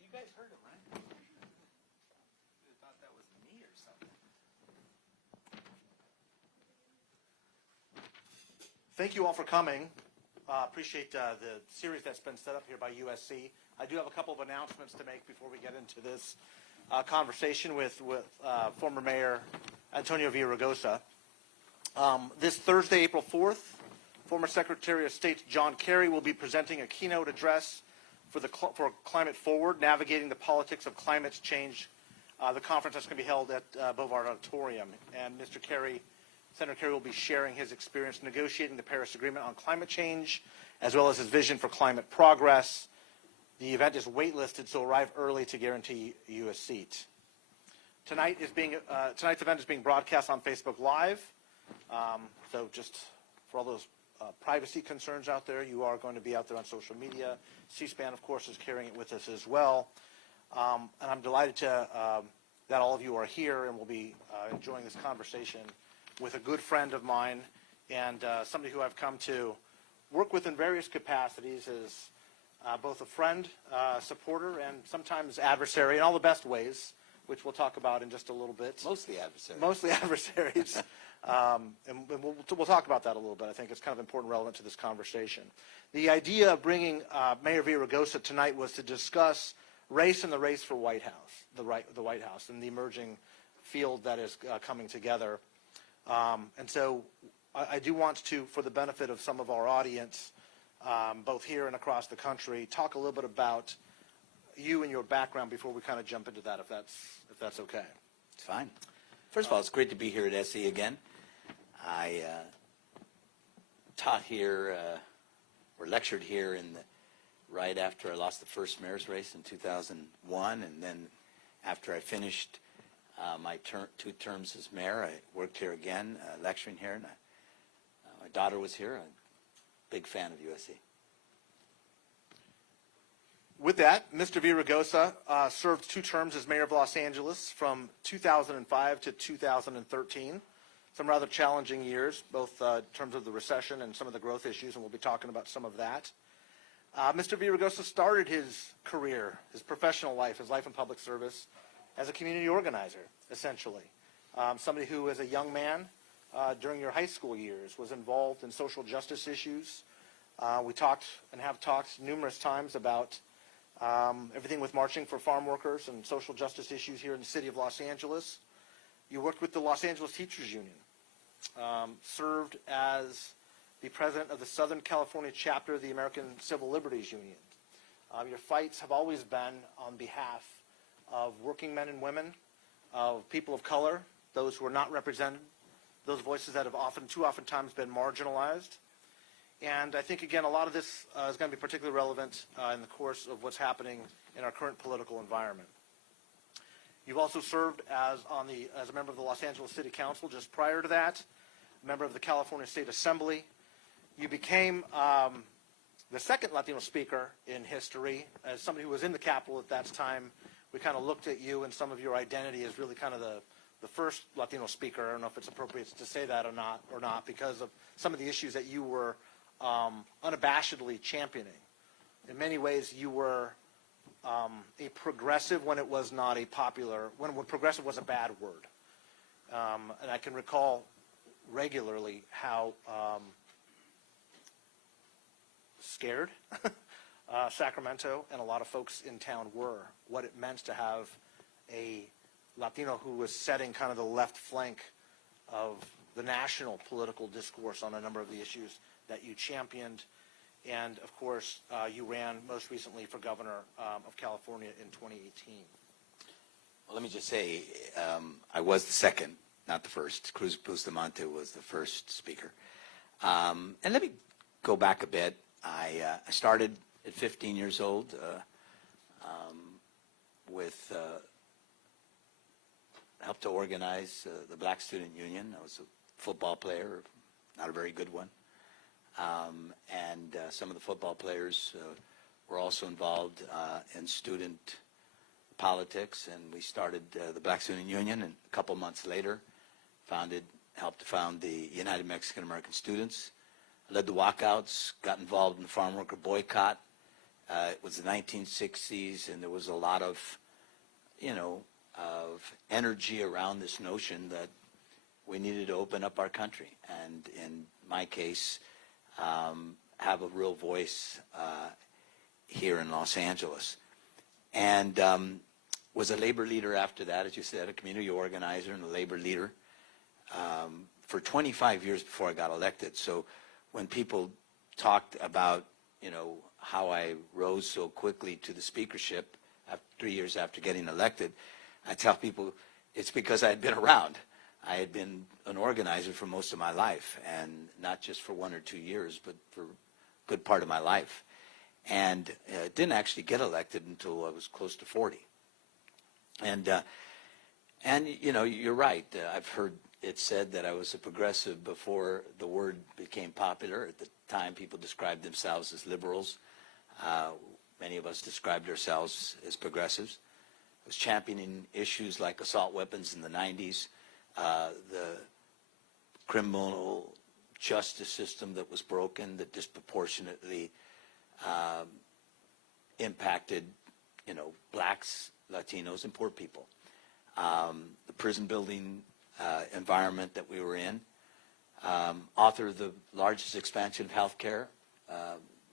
You guys heard him, right? You thought that was me or something. Thank you all for coming. Appreciate the series that's been set up here by USC. I do have a couple of announcements to make before we get into this conversation with former Mayor Antonio Villaraigosa. This Thursday, April 4th, former Secretary of State John Kerry will be presenting a keynote address for Climate Forward, Navigating the Politics of Climate Change, the conference that's going to be held at Bovard Auditorium. And Senator Kerry will be sharing his experience negotiating the Paris Agreement on climate change, as well as his vision for climate progress. The event is waitlisted, so arrive early to guarantee you a seat. Tonight's event is being broadcast on Facebook Live. So just for all those privacy concerns out there, you are going to be out there on social media. C-SPAN, of course, is carrying it with us as well. And I'm delighted that all of you are here and will be enjoying this conversation with a good friend of mine and somebody who I've come to work with in various capacities as both a friend, supporter, and sometimes adversary in all the best ways, which we'll talk about in just a little bit. Mostly adversaries. Mostly adversaries. And we'll talk about that a little bit. I think it's kind of important and relevant to this conversation. The idea of bringing Mayor Villaraigosa tonight was to discuss race and the race for White House, the White House, and the emerging field that is coming together. And so I do want to, for the benefit of some of our audience, both here and across the country, talk a little bit about you and your background before we kind of jump into that, if that's okay. It's fine. First of all, it's great to be here at SE again. I taught here or lectured here right after I lost the first mayor's race in 2001, and then after I finished my 2 terms as mayor, I worked here again, lecturing here, and my daughter was here. I'm a big fan of USC. With that, Mr. Villaraigosa served 2 terms as mayor of Los Angeles from 2005 to 2013. Some rather challenging years, both in terms of the recession and some of the growth issues, and we'll be talking about some of that. Mr. Villaraigosa started his career, his professional life, his life in public service, as a community organizer, essentially. Somebody who, as a young man, during your high school years, was involved in social justice issues. We talked and have talked numerous times about everything with marching for farm workers and social justice issues here in the city of Los Angeles. You worked with the Los Angeles Teachers Union, served as the president of the Southern California chapter of the American Civil Liberties Union. Your fights have always been on behalf of working men and women, of people of color, those who are not represented, those voices that have too oftentimes been marginalized. And I think, again, a lot of this is going to be particularly relevant in the course of what's happening in our current political environment. You've also served as a member of the Los Angeles City Council just prior to that, a member of the California State Assembly. You became the second Latino speaker in history. As somebody who was in the Capitol at that time, we kind of looked at you and some of your identity as really kind of the first Latino speaker. I don't know if it's appropriate to say that or not, because of some of the issues that you were unabashedly championing. In many ways, you were a progressive when it was not a popular, when progressive was a bad word. And I can recall regularly how scared Sacramento and a lot of folks in town were, what it meant to have a Latino who was setting kind of the left flank of the national political discourse on a number of the issues that you championed. And, of course, you ran most recently for governor of California in 2018. Well, let me just say, I was the second, not the first. Cruz Bustamante was the first speaker. And let me go back a bit. I started at 15 years old helped to organize the Black Student Union. I was a football player, not a very good one. And some of the football players were also involved in student politics, and we started the Black Student Union, and a couple months later helped to found the United Mexican American Students. I led the walkouts, got involved in the farm worker boycott, It was the 1960s, and there was a lot of, of energy around this notion that we needed to open up our country, and in my case, have a real voice here in Los Angeles. And was a labor leader after that, as you said, a community organizer and a labor leader for 25 years before I got elected. So when people talked about, how I rose so quickly to the speakership 3 years after getting elected, I tell people it's because I had been around. I had been an organizer for most of my life, and not just for 1 or 2 years, but for a good part of my life. And didn't actually get elected until I was close to 40. And you're right. I've heard it said that I was a progressive before the word became popular. At the time, people described themselves as liberals. Many of us described ourselves as progressives. I was championing issues like assault weapons in the 90s, the criminal justice system that was broken, that disproportionately impacted, blacks, Latinos, and poor people. The prison building environment that we were in. Author of the largest expansion of health care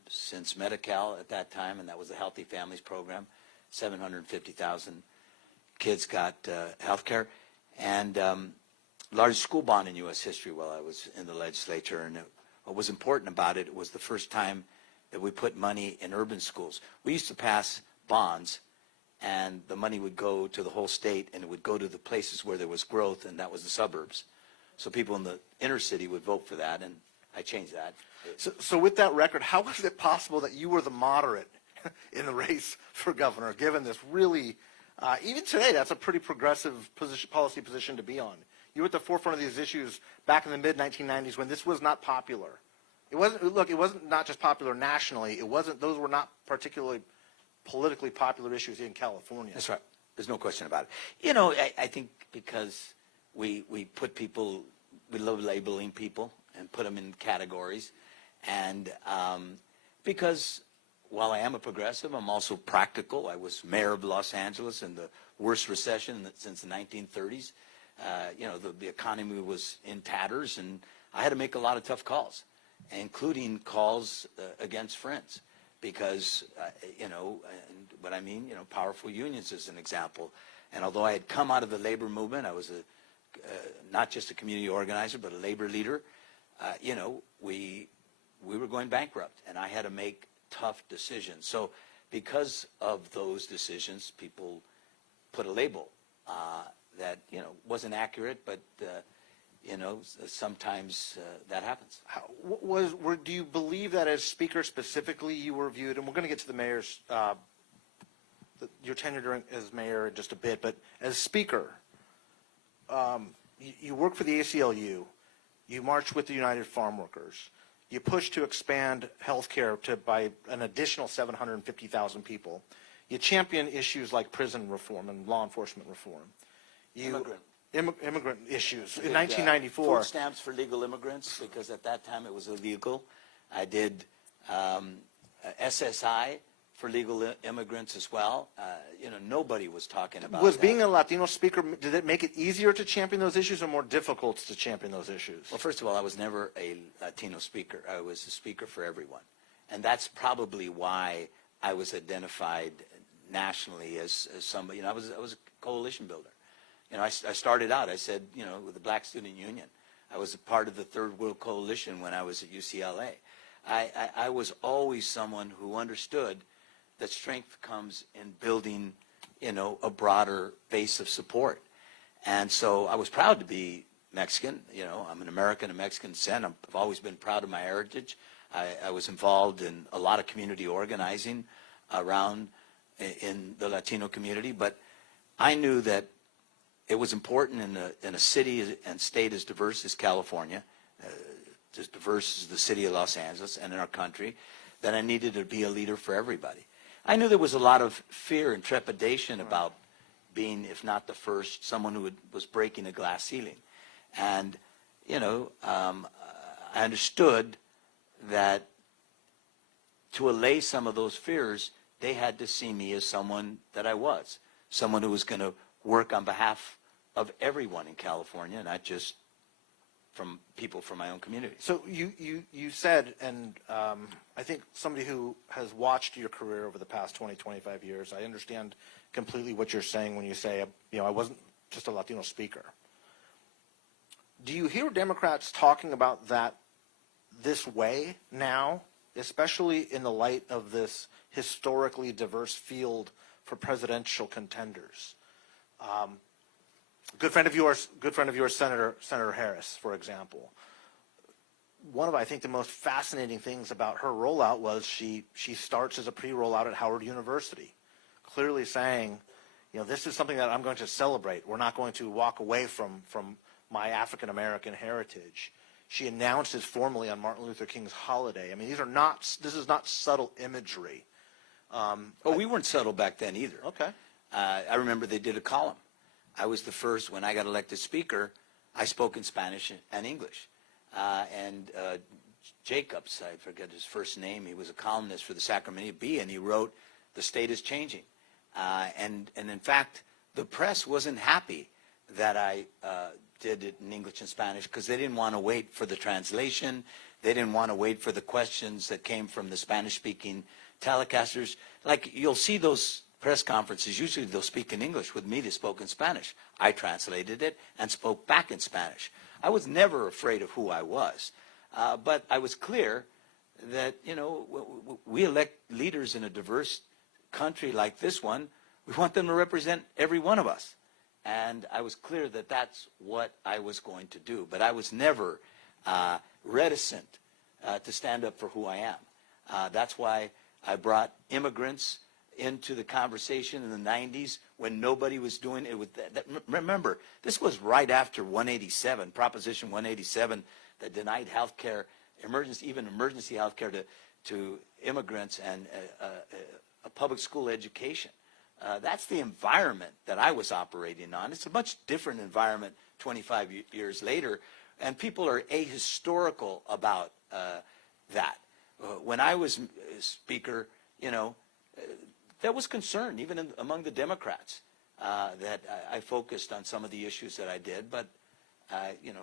since Medi-Cal at that time, and that was the Healthy Families Program. 750,000 kids got health care. And largest school bond in U.S. history while I was in the legislature. And what was important about it, it was the first time that we put money in urban schools. We used to pass bonds, and the money would go to the whole state, and it would go to the places where there was growth, and that was the suburbs. So people in the inner city would vote for that, and I changed that. So with that record, how was it possible that you were the moderate in the race for governor, given this really, even today, that's a pretty progressive policy position to be on. You were at the forefront of these issues back in the mid-1990s when this was not popular. It wasn't not just popular nationally. Those were not particularly politically popular issues in California. That's right. There's no question about it. I think because we put people, we love labeling people and put them in categories. And because while I am a progressive, I'm also practical. I was mayor of Los Angeles in the worst recession since the 1930s. The economy was in tatters, and I had to make a lot of tough calls, including calls against friends. Because, what I mean, powerful unions is an example. And although I had come out of the labor movement, I was not just a community organizer, but a labor leader, we were going bankrupt, and I had to make tough decisions. So because of those decisions, people put a label that, wasn't accurate, but, sometimes that happens. Do you believe that as speaker specifically you were viewed, and we're going to get to the mayor's, your tenure as mayor in just a bit, but as speaker, you work for the ACLU, you marched with the United Farm Workers, you pushed to expand health care by an additional 750,000 people, you champion issues like prison reform and law enforcement reform. Immigrant issues. In 1994. Food stamps for legal immigrants, because at that time it was illegal. I did SSI for legal immigrants as well. Nobody was talking about that. Being a Latino speaker, did it make it easier to champion those issues or more difficult to champion those issues? Well, first of all, I was never a Latino speaker. I was a speaker for everyone. And that's probably why I was identified nationally as somebody. I was a coalition builder. I started out, I said, with the Black Student Union. I was a part of the Third World Coalition when I was at UCLA. I was always someone who understood that strength comes in building, a broader base of support. And so I was proud to be Mexican. I'm an American of Mexican descent. I've always been proud of my heritage. I was involved in a lot of community organizing around in the Latino community, but I knew that it was important in a city and state as diverse as California, as diverse as the city of Los Angeles and in our country, that I needed to be a leader for everybody. I knew there was a lot of fear and trepidation about being, if not the first, someone who was breaking a glass ceiling. And, I understood that to allay some of those fears, they had to see me as someone that I was, someone who was going to work on behalf of everyone in California, not just from people from my own community. So you said, and I think somebody who has watched your career over the past 20, 25 years, I understand completely what you're saying when you say, I wasn't just a Latino speaker. Do you hear Democrats talking about that this way now, especially in the light of this historically diverse field for presidential contenders? Good friend of yours, Senator Harris, for example. One of, I think, the most fascinating things about her rollout was she starts as a pre-rollout at Howard University, clearly saying, this is something that I'm going to celebrate. We're not going to walk away from my African-American heritage. She announces formally on Martin Luther King's holiday. I mean, this is not subtle imagery. We weren't subtle back then either. Okay. I remember they did a column. I was the first, when I got elected speaker, I spoke in Spanish and English. And Jacobs, I forget his first name, he was a columnist for the Sacramento Bee, and he wrote, "The state is changing." And in fact, the press wasn't happy that I did it in English and Spanish, because they didn't want to wait for the translation. They didn't want to wait for the questions that came from the Spanish-speaking telecasters. Like, you'll see those press conferences, usually they'll speak in English. With me, they spoke in Spanish. I translated it and spoke back in Spanish. I was never afraid of who I was, but I was clear that, we elect leaders in a diverse country like this one. We want them to represent every one of us. And I was clear that that's what I was going to do. But I was never reticent to stand up for who I am. That's why I brought immigrants into the conversation in the 90s when nobody was doing it. Remember, this was right after 187, Proposition 187, that denied health care, emergency health care to immigrants and a public school education. That's the environment that I was operating on. It's a much different environment 25 years later, and people are ahistorical about that. When I was speaker, there was concern, even among the Democrats, that I focused on some of the issues that I did. But,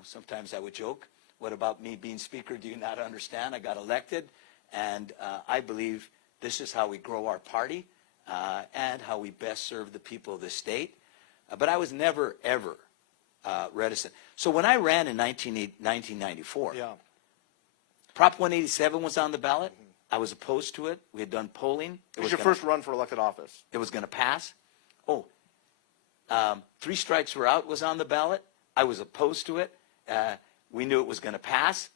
sometimes I would joke, what about me being speaker? Do you not understand? I got elected, and I believe this is how we grow our party and how we best serve the people of the state. But I was never, ever reticent. So when I ran in 1994, Prop 187 was on the ballot. I was opposed to it. We had done polling. It was your first run for elected office. It was going to pass. 3 strikes were out was on the ballot. I was opposed to it. We knew it was going to pass.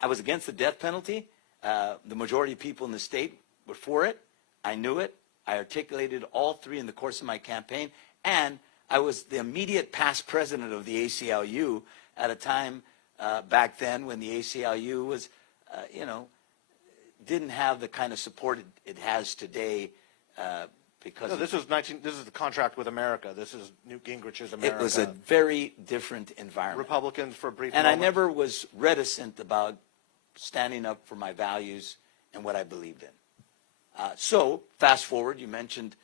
I was against the death penalty. The majority of people in the state were for it. I knew it. I articulated all 3 in the course of my campaign. And I was the immediate past president of the ACLU at a time back then when the ACLU was, didn't have the kind of support it has today because this is the contract with America. This is Newt Gingrich's America. It was a very different environment. Republicans for a brief and moment. I never was reticent about standing up for my values and what I believed in. So fast forward, you mentioned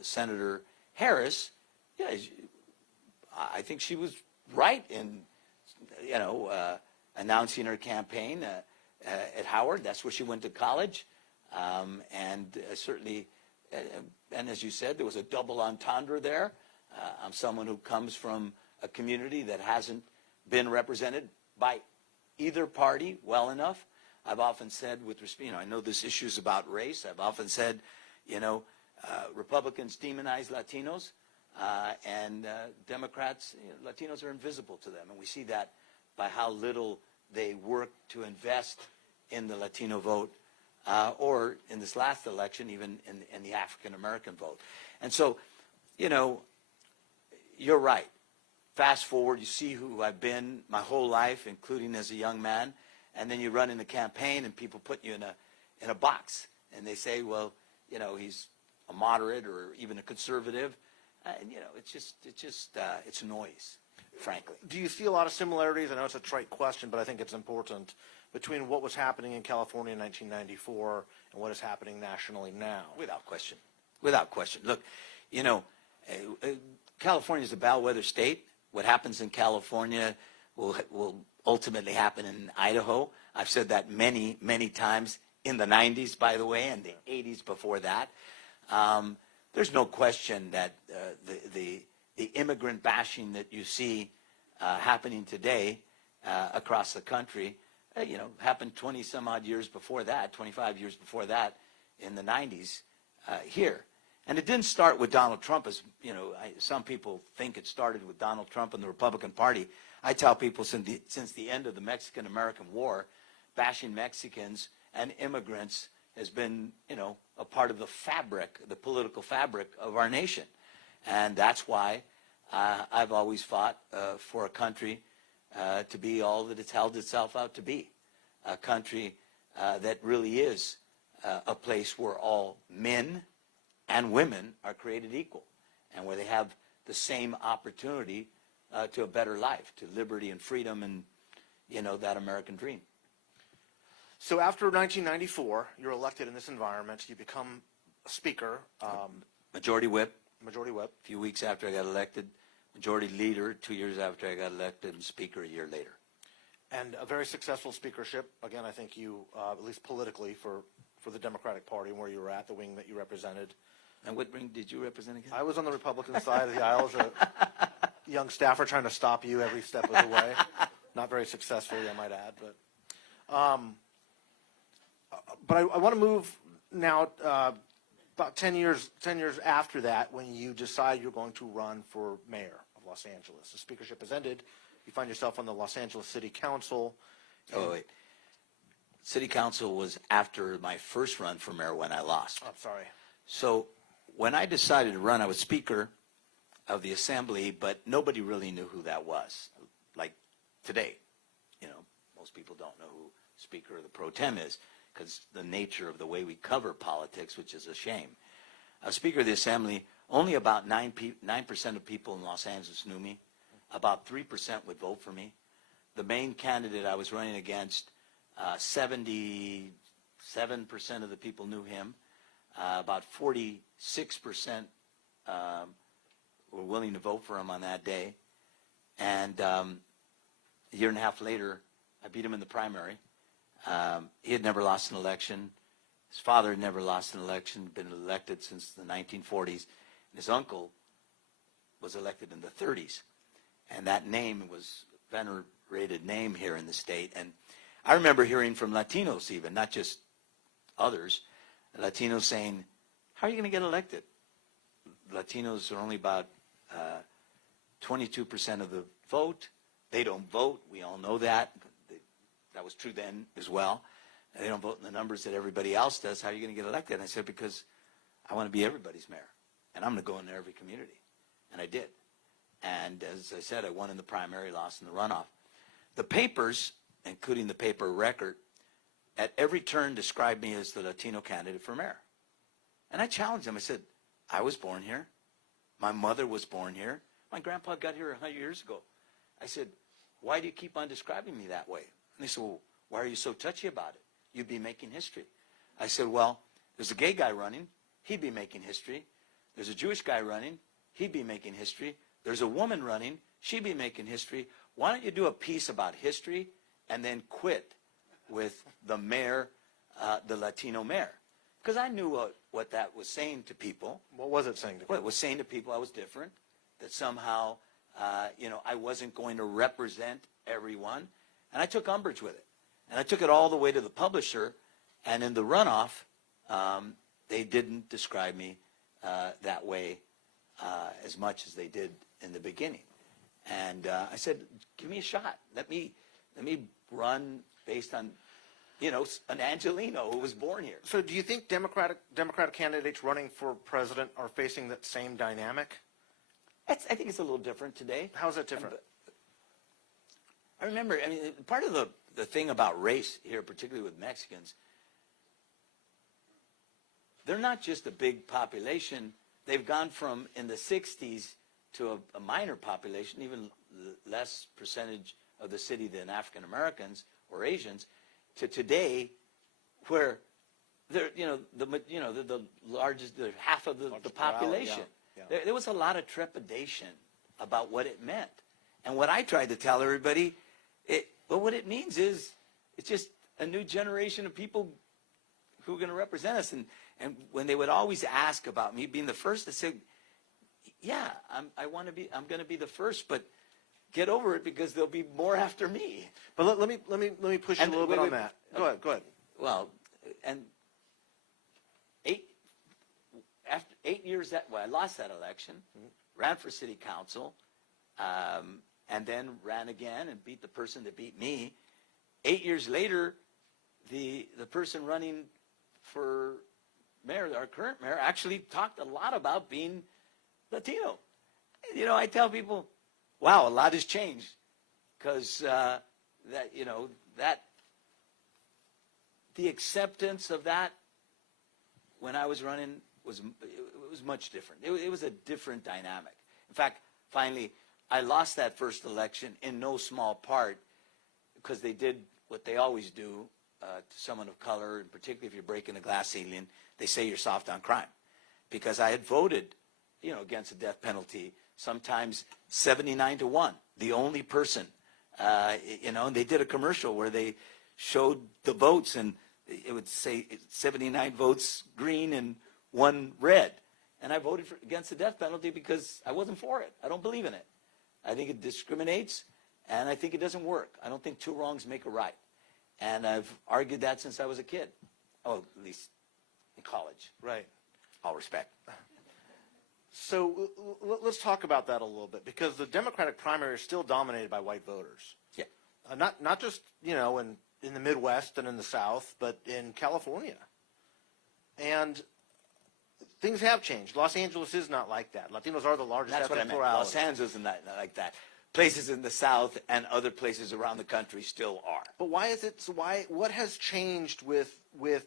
Senator Harris. Yeah, I think she was right in announcing her campaign at Howard. That's where she went to college. And certainly, and as you said, there was a double entendre there. I'm someone who comes from a community that hasn't been represented by either party well enough. I've often said with respect, I know this issue is about race. I've often said, Republicans demonize Latinos, and Democrats, Latinos are invisible to them. And we see that by how little they work to invest in the Latino vote, or in this last election, even in the African-American vote. And so, you're right. Fast forward, you see who I've been my whole life, including as a young man, and then you run in a campaign and people put you in a box, and they say, well, he's a moderate or even a conservative, and it's noise, frankly. Do you see a lot of similarities? I know it's a trite question, but I think it's important between what was happening in California in 1994 and what is happening nationally now? Without question. Without question. Look, you know, California is a bellwether state. What happens in California will ultimately happen in Idaho. I've said that many, many times in the 90s, by the way, and the 80s before that. There's no question that the immigrant bashing that you see happening today across the country, happened 20 some odd years before that, 25 years before that in the 90s here. And it didn't start with Donald Trump, as some people think it started with Donald Trump and the Republican Party. I tell people since the end of the Mexican-American War, bashing Mexicans and immigrants has been, a part of the fabric, the political fabric of our nation. And that's why I've always fought for a country to be all that it's held itself out to be, a country that really is a place where all men and women are created equal, and where they have the same opportunity to a better life, to liberty and freedom and, that American dream. So after 1994, you're elected in this environment. You become a speaker. Majority whip. Majority whip. A few weeks after I got elected. Majority leader 2 years after I got elected, and speaker a year later. And a very successful speakership. Again, I think you, at least politically, for the Democratic Party and where you were at, the wing that you represented. And what ring did you represent again? I was on the Republican side of the aisle as a young staffer trying to stop you every step of the way. Not very successfully, I might add. But I want to move now about 10 years after that, when you decide you're going to run for mayor of Los Angeles. The speakership has ended. You find yourself on the Los Angeles City Council. Oh, wait. City Council was after my first run for mayor when I lost. I'm sorry. So when I decided to run, I was Speaker of the Assembly, but nobody really knew who that was. Like today, most people don't know who Speaker of the Pro Tem is, because the nature of the way we cover politics, which is a shame. Speaker of the Assembly, only about 9% of people in Los Angeles knew me. About 3% would vote for me. The main candidate I was running against, 77% of the people knew him. About 46% were willing to vote for him on that day. And a year and a half later, I beat him in the primary. He had never lost an election. His father had never lost an election, been elected since the 1940s. And his uncle was elected in the 30s. And that name was a venerated name here in the state. And I remember hearing from Latinos even, not just others, Latinos saying, how are you going to get elected? Latinos are only about 22% of the vote. They don't vote. We all know that. That was true then as well. They don't vote in the numbers that everybody else does. How are you going to get elected? And I said, because I want to be everybody's mayor. And I'm going to go into every community. And I did. And as I said, I won in the primary, lost in the runoff. The papers, including the paper Record, at every turn described me as the Latino candidate for mayor. And I challenged them. I said, I was born here. My mother was born here. My grandpa got here 100 years ago. I said, why do you keep on describing me that way? And they said, well, why are you so touchy about it? You'd be making history. I said, well, there's a gay guy running. He'd be making history. There's a Jewish guy running. He'd be making history. There's a woman running. She'd be making history. Why don't you do a piece about history and then quit with the mayor, the Latino mayor? Because I knew what that was saying to people. What was it saying to people? Well, it was saying to people I was different, that somehow, I wasn't going to represent everyone. And I took umbrage with it. And I took it all the way to the publisher. And in the runoff, they didn't describe me that way as much as they did in the beginning. And I said, give me a shot. Let me run based on, an Angelino who was born here. So do you think Democratic candidates running for president are facing that same dynamic? I think it's a little different today. How is it different? I remember, part of the thing about race here, particularly with Mexicans, they're not just a big population. They've gone from, in the 60s, to a minor population, even less percentage of the city than African Americans or Asians. to today, where they're, the largest, half of the population. Yeah. There was a lot of trepidation about what it meant. And what I tried to tell everybody, what it means is it's just a new generation of people who are going to represent us. And when they would always ask about me being the first, I said, yeah, I'm going to be the first, but get over it because there'll be more after me. But let me push you a little bit on that. Go ahead. Well, and 8 years I lost that election, ran for city council, and then ran again and beat the person that beat me. 8 years later, the person running for mayor, our current mayor, actually talked a lot about being Latino. I tell people, wow, a lot has changed, because the acceptance of that when I was running was much different. It was a different dynamic. In fact, finally, I lost that first election in no small part because they did what they always do to someone of color, and particularly if you're breaking the glass ceiling, they say you're soft on crime. Because I had voted, against the death penalty, sometimes 79-1, the only person, and they did a commercial where they showed the votes, and it would say 79 votes green and 1 red. And I voted against the death penalty because I wasn't for it. I don't believe in it. I think it discriminates, and I think it doesn't work. I don't think 2 wrongs make a right. And I've argued that since I was a kid. Oh, at least in college. Right. All respect. So let's talk about that a little bit, because the Democratic primary is still dominated by white voters. Yeah. Not just, in the Midwest and in the South, but in California. And things have changed. Los Angeles is not like that. Latinos are the largest That's what I ethnic meant. plurality. Los Angeles is not like that. Places in the South and other places around the country still are. But why is it? What has changed with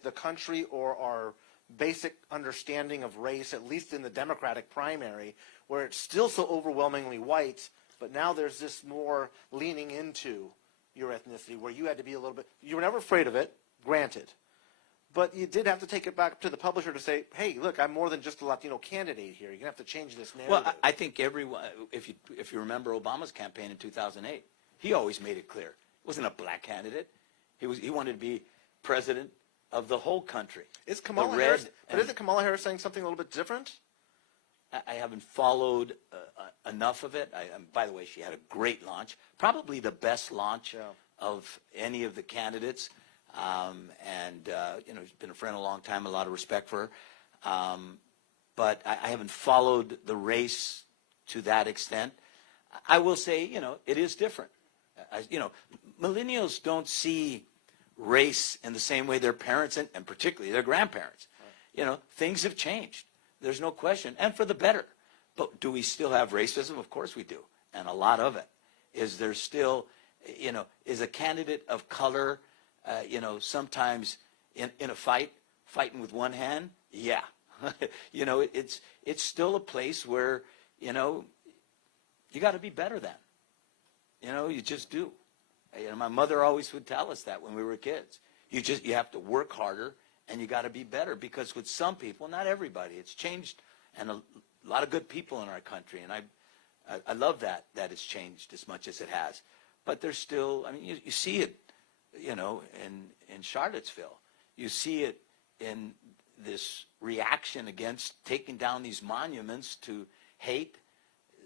the country, or our basic understanding of race, at least in the Democratic primary, where it's still so overwhelmingly white, but now there's this more leaning into your ethnicity, where you had to be a little bit, you were never afraid of it, granted, but you did have to take it back to the publisher to say, hey, look, I'm more than just a Latino candidate here. You're going to have to change this narrative. Well, I think everyone, if you remember Obama's campaign in 2008, he always made it clear. He wasn't a black candidate. He wanted to be president of the whole country. Is Kamala Harris, but isn't Kamala Harris saying something a little bit different? I haven't followed enough of it. By the way, she had a great launch, probably the best launch of any of the candidates. She's been a friend a long time, a lot of respect for her. But I haven't followed the race to that extent. I will say, it is different. Millennials don't see race in the same way their parents and particularly their grandparents. Things have changed. There's no question, and for the better. But do we still have racism? Of course we do, and a lot of it. Is there still, is a candidate of color, sometimes in a fighting with one hand? Yeah. It's still a place where, you got to be better than. You just do. My mother always would tell us that when we were kids. You have to work harder, and you got to be better, because with some people, not everybody, it's changed, and a lot of good people in our country, and I love that it's changed as much as it has. But there's still, you see it, in Charlottesville. You see it in this reaction against taking down these monuments to hate,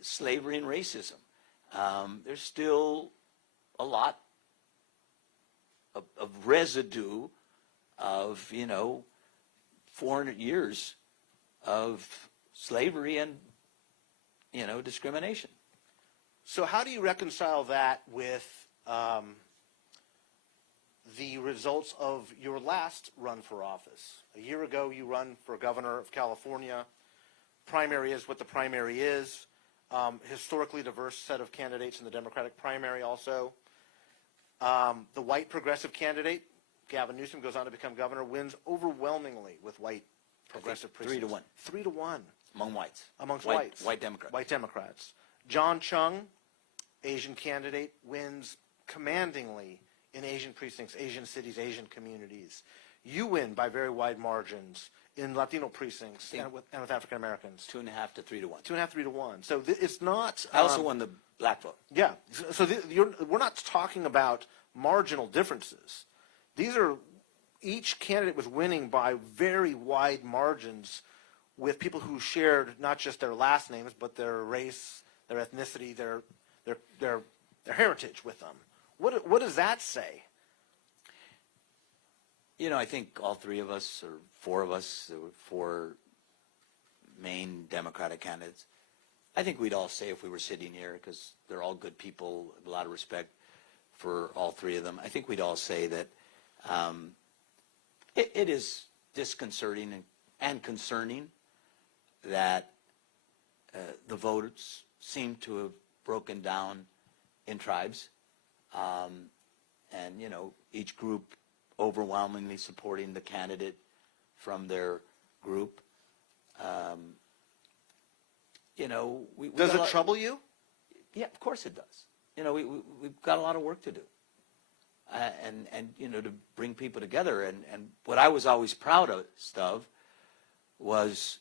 slavery, and racism. There's still a lot of residue of, 400 years of slavery and, discrimination. So how do you reconcile that with the results of your last run for office? A year ago, you run for governor of California. Primary is what the primary is. Historically diverse set of candidates in the Democratic primary also. The white progressive candidate, Gavin Newsom, goes on to become governor, wins overwhelmingly with white progressive precincts. 3-1. 3-1. Among whites. Amongst whites. White Democrats. White Democrats. John Chung, Asian candidate, wins commandingly in Asian precincts, Asian cities, Asian communities. You win by very wide margins in Latino precincts and with African Americans. 2.5 to 3 to 1. 2.5, 3 to 1. So it's not. I also won the black vote. Yeah. So we're not talking about marginal differences. These are, each candidate was winning by very wide margins with people who shared not just their last names, but their race, their ethnicity, their heritage with them. What does that say? You know, I think all three of us, or four of us, there were four main Democratic candidates. I think we'd all say if we were sitting here, because they're all good people, a lot of respect for all three of them, I think we'd all say that it is disconcerting and concerning that the votes seem to have broken down in tribes, and, you know, each group overwhelmingly supporting the candidate from their group. You know, does it trouble you? Yeah, of course it does. You know, we've got a lot of work to do, and you know, to bring people together. And what I was always proudest of was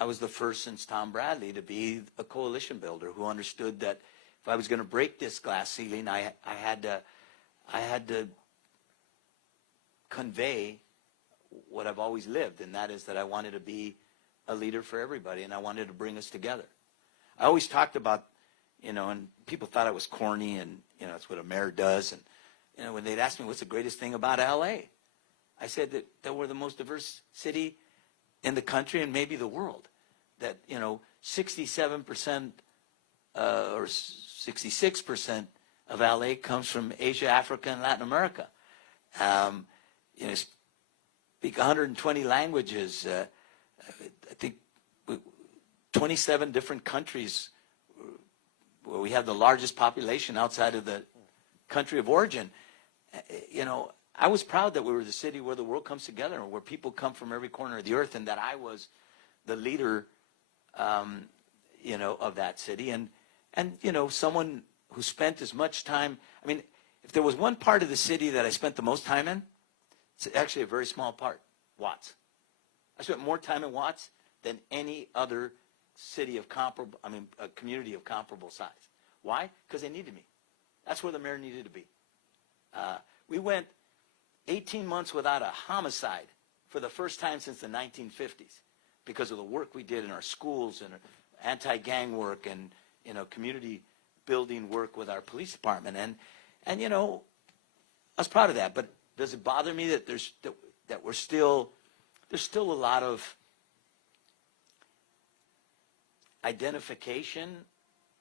I was the first since Tom Bradley to be a coalition builder who understood that if I was going to break this glass ceiling, I had to convey what I've always lived, and that is that I wanted to be a leader for everybody, and I wanted to bring us together. I always talked about, you know, and people thought I was corny, and, you know, that's what a mayor does. And, you know, when they'd ask me what's the greatest thing about L.A., I said that we're the most diverse city in the country and maybe the world. That, you know, 67% or 66% of L.A. comes from Asia, Africa, and Latin America. You know, speak 120 languages. I think 27 different countries where we have the largest population outside of the country of origin. You know, I was proud that we were the city where the world comes together and where people come from every corner of the earth, and that I was the leader, you know, of that city. And you know, someone who spent as much time, I mean, if there was one part of the city that I spent the most time in, it's actually a very small part, Watts. I spent more time in Watts than any other city of comparable, I mean, a community of comparable size. Why? Because they needed me. That's where the mayor needed to be. We went 18 months without a homicide for the first time since the 1950s because of the work we did in our schools and anti-gang work and, you know, community building work with our police department. And you know, I was proud of that. But does it bother me that there's still a lot of identification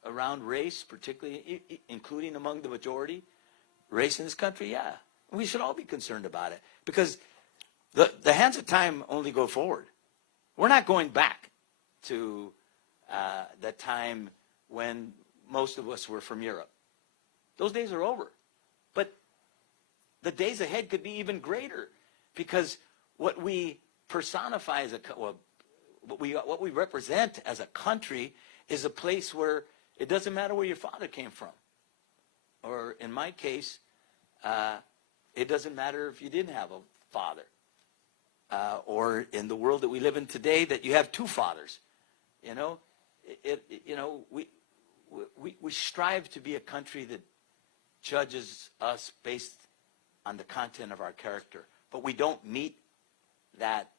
around race, particularly including among the majority race in this country? Yeah, we should all be concerned about it, because the hands of time only go forward. We're not going back to the time when most of us were from Europe. Those days are over. But the days ahead could be even greater, because what we personify as what we represent as a country is a place where it doesn't matter where your father came from. Or in my case, it doesn't matter if you didn't have a father. Or in the world that we live in today, that you have two fathers. You know, you know, we strive to be a country that judges us based on the content of our character, but we don't meet that,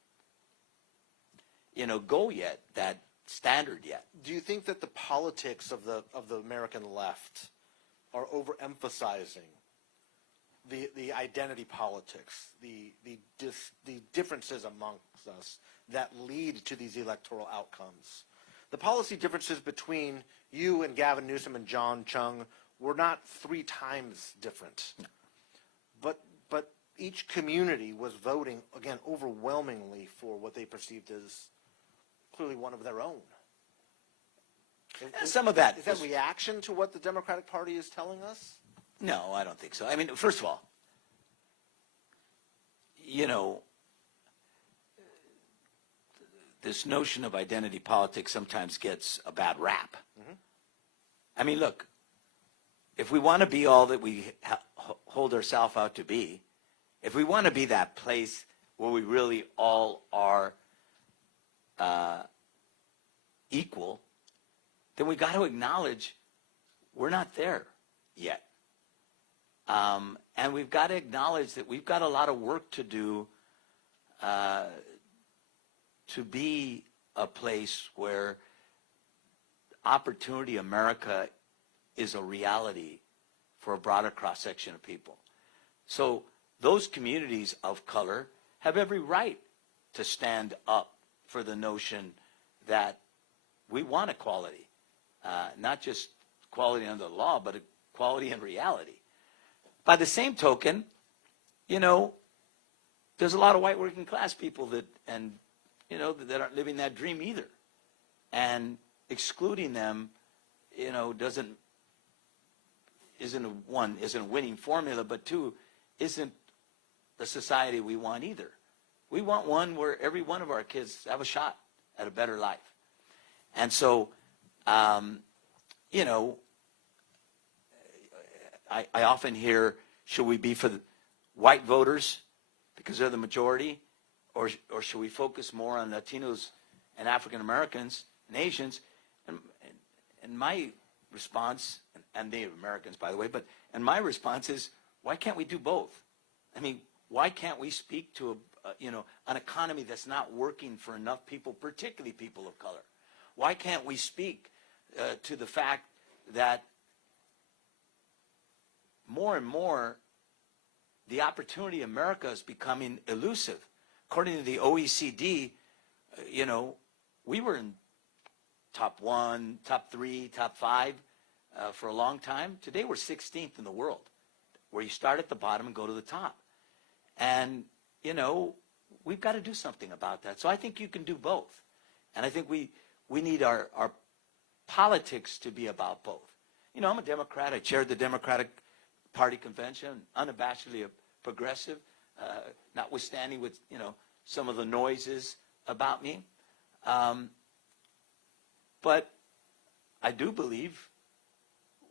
you know, goal yet, that standard yet. Do you think that the politics of the American left are overemphasizing the identity politics, the differences amongst us that lead to these electoral outcomes? The policy differences between you and Gavin Newsom and John Chung were not 3 times different. No. But each community was voting, again, overwhelmingly for what they perceived as clearly one of their own. Some of that is that reaction to what the Democratic Party is telling us? No, I don't think so. I mean, first of all, you know, this notion of identity politics sometimes gets a bad rap. Mm-hmm. I mean, look, if we want to be all that we hold ourselves out to be, if we want to be that place where we really all are equal, then we got to acknowledge we're not there yet. And we've got to acknowledge that we've got a lot of work to do to be a place where Opportunity America is a reality for a broader cross-section of people. So those communities of color have every right to stand up for the notion that we want equality, not just equality under the law, but equality in reality. By the same token, you know, there's a lot of white working class people that aren't living that dream either. And excluding them, isn't a winning formula, but two, isn't the society we want either. We want one where every one of our kids have a shot at a better life. And so, I often hear, should we be for the white voters because they're the majority, or should we focus more on Latinos and African Americans and Asians? And my response, and Native Americans, by the way, and my response is, why can't we do both? I mean, why can't we speak to an economy that's not working for enough people, particularly people of color? Why can't we speak to the fact that more and more the Opportunity America is becoming elusive? According to the OECD, we were in top 1, top 3, top 5 for a long time. Today we're 16th in the world, where you start at the bottom and go to the top. And, we've got to do something about that. So I think you can do both. And I think we need our politics to be about both. I'm a Democrat. I chaired the Democratic Party convention, unabashedly a progressive, notwithstanding with, some of the noises about me. But I do believe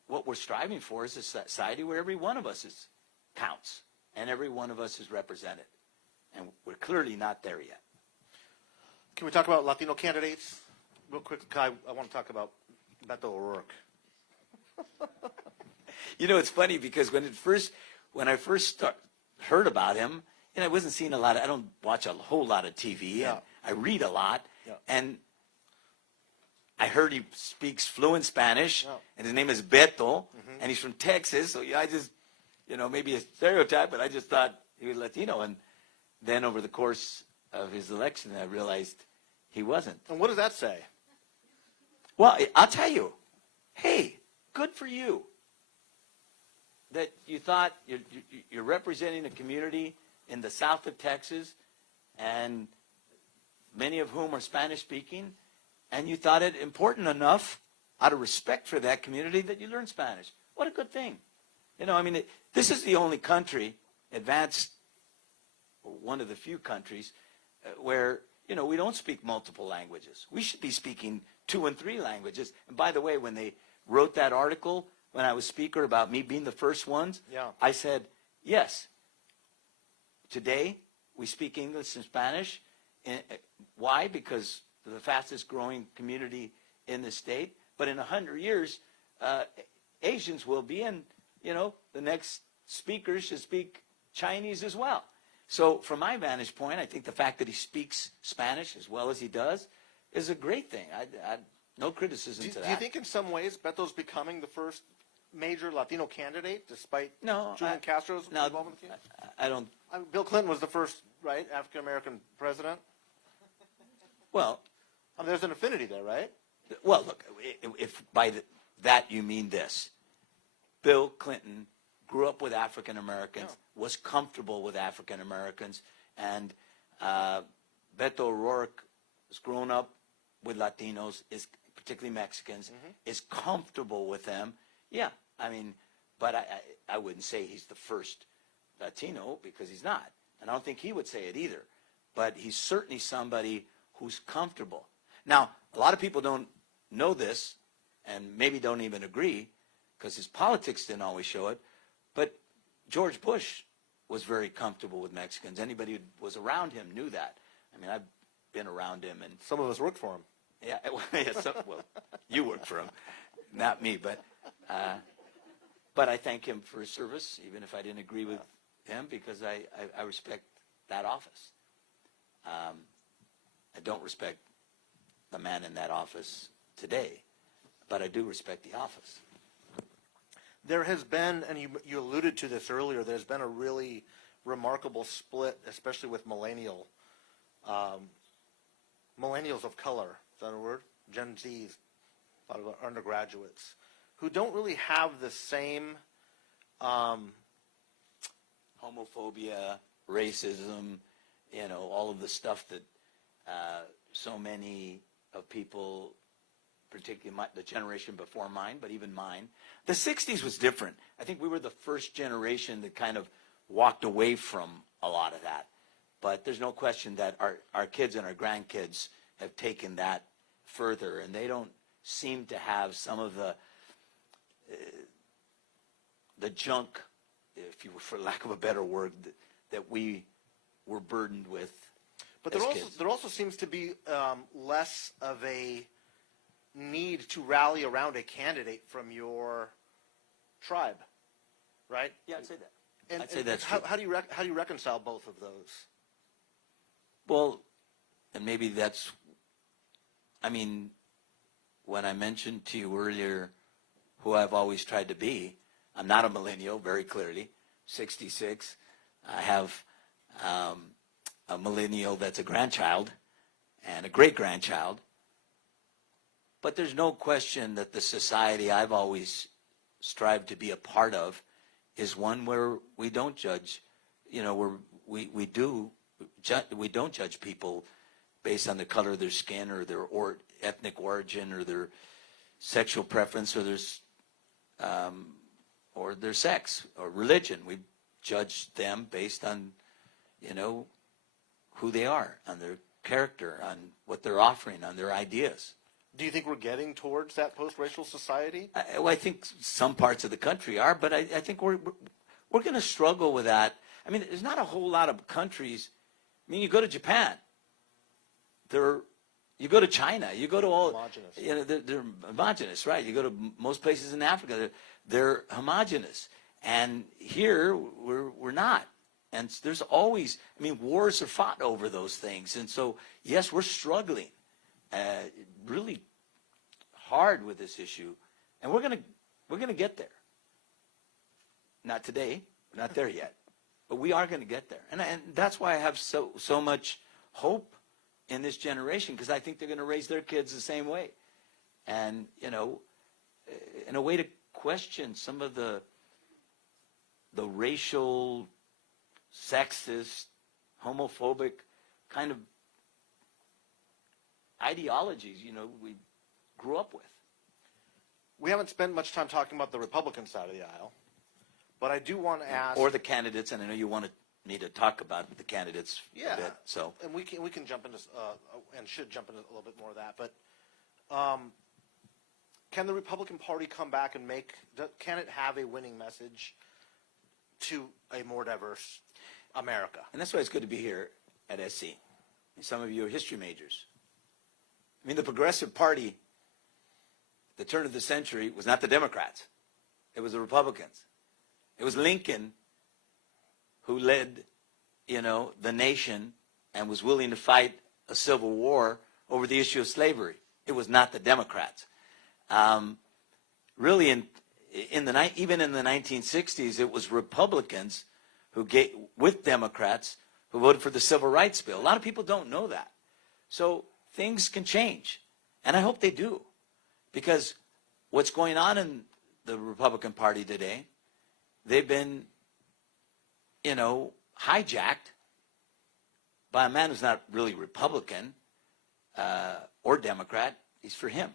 what we're striving for is a society where every one of us counts and every one of us is represented. And we're clearly not there yet. Can we talk about Latino candidates? Real quick, Kai, I want to talk about Beto O'Rourke. It's funny because when I first heard about him, I wasn't seeing a lot I don't watch a whole lot of TV. Yeah. And I read a lot. Yeah. And I heard he speaks fluent Spanish, Yeah. and his name is Beto, and he's from Texas. So I just, maybe a stereotype, but I just thought he was Latino. And then over the course of his election, I realized he wasn't. And what does that say? Well, I'll tell you, hey, good for you that you thought you're representing a community in the south of Texas, and many of whom are Spanish-speaking, and you thought it important enough, out of respect for that community, that you learn Spanish. What a good thing. This is the only country, advanced, one of the few countries, where, we don't speak multiple languages. We should be speaking 2 and 3 languages. And by the way, when they wrote that article, when I was speaker, about me being the first ones, Yeah. I said, yes, today we speak English and Spanish. Why? Because the fastest growing community in the state. But in 100 years, Asians will be in, the next speakers should speak Chinese as well. So from my vantage point, I think the fact that he speaks Spanish as well as he does is a great thing. No criticism to that. Do you think in some ways Beto's becoming the first major Latino candidate, despite Julian Castro's involvement with you? I don't. Bill Clinton was the first, right, African-American president? Well, there's an affinity there, right? Well, look, if by that you mean this, Bill Clinton grew up with African Americans, was comfortable with African Americans, and Beto O'Rourke has grown up with Latinos, is particularly Mexicans, is comfortable with them. Yeah, but I wouldn't say he's the first Latino, because he's not. And I don't think he would say it either. But he's certainly somebody who's comfortable. Now, a lot of people don't know this, and maybe don't even agree, because his politics didn't always show it. But George Bush was very comfortable with Mexicans. Anybody who was around him knew that. I mean, I've been around him, and Some of us worked for him. yeah, well, you work for him, not me, but I thank him for his service, even if I didn't agree with him, because I respect that office. I don't respect the man in that office today, but I do respect the office. There has been, and you alluded to this earlier, there's been a really remarkable split, especially with millennials of color, is that a word? Gen Zs, a lot of our undergraduates, who don't really have the same Homophobia, racism, all of the stuff that so many of people, particularly the generation before mine, but even mine. The 60s was different. I think we were the first generation that kind of walked away from a lot of that. But there's no question that our kids and our grandkids have taken that further, and they don't seem to have some of the junk, if you, for lack of a better word, that we were burdened with. But as there kids. also seems to be less of a need to rally around a candidate from your tribe, right? Yeah, I'd say that. And, I'd say that's true. how do you reconcile both of those? Well, and maybe that's, I mean, when I mentioned to you earlier who I've always tried to be, I'm not a millennial, very clearly, 66. I have a millennial that's a grandchild and a great-grandchild. But there's no question that the society I've always strived to be a part of is one where we don't judge, where we don't judge people based on the color of their skin or their ethnic origin or their sexual preference or their sex or religion. We judge them based on, who they are, on their character, on what they're offering, on their ideas. Do you think we're getting towards that post-racial society? I think some parts of the country are, but I think we're going to struggle with that. I mean, there's not a whole lot of countries. I mean, you go to Japan, you go to China, you go to all, homogenous. They're homogenous, right? You go to most places in Africa, they're homogenous, and here we're not. And there's always, I mean, wars are fought over those things, and so yes, we're struggling really hard with this issue, and we're gonna get there. Not today, we're not there yet, but we are going to get there, and that's why I have so much hope in this generation, because I think they're going to raise their kids the same way, and in a way to question some of the racial, sexist, homophobic kind of ideologies, we grew up with. We haven't spent much time talking about the Republican side of the aisle, but I do want to ask... Or the candidates, and I know you wanted me to talk about the candidates a bit. So. And we can jump into, and should jump into a little bit more of that, but can the Republican Party come back and can it have a winning message to a more diverse America? And that's why it's good to be here at SC. And some of you are history majors. I mean, the Progressive Party at the turn of the century was not the Democrats. It was the Republicans. It was Lincoln who led, the nation and was willing to fight a civil war over the issue of slavery. It was not the Democrats. Really, even in the 1960s, it was Republicans with Democrats who voted for the Civil Rights Bill. A lot of people don't know that. So things can change, and I hope they do, because what's going on in the Republican Party today, they've been, hijacked by a man who's not really Republican or Democrat. He's for him.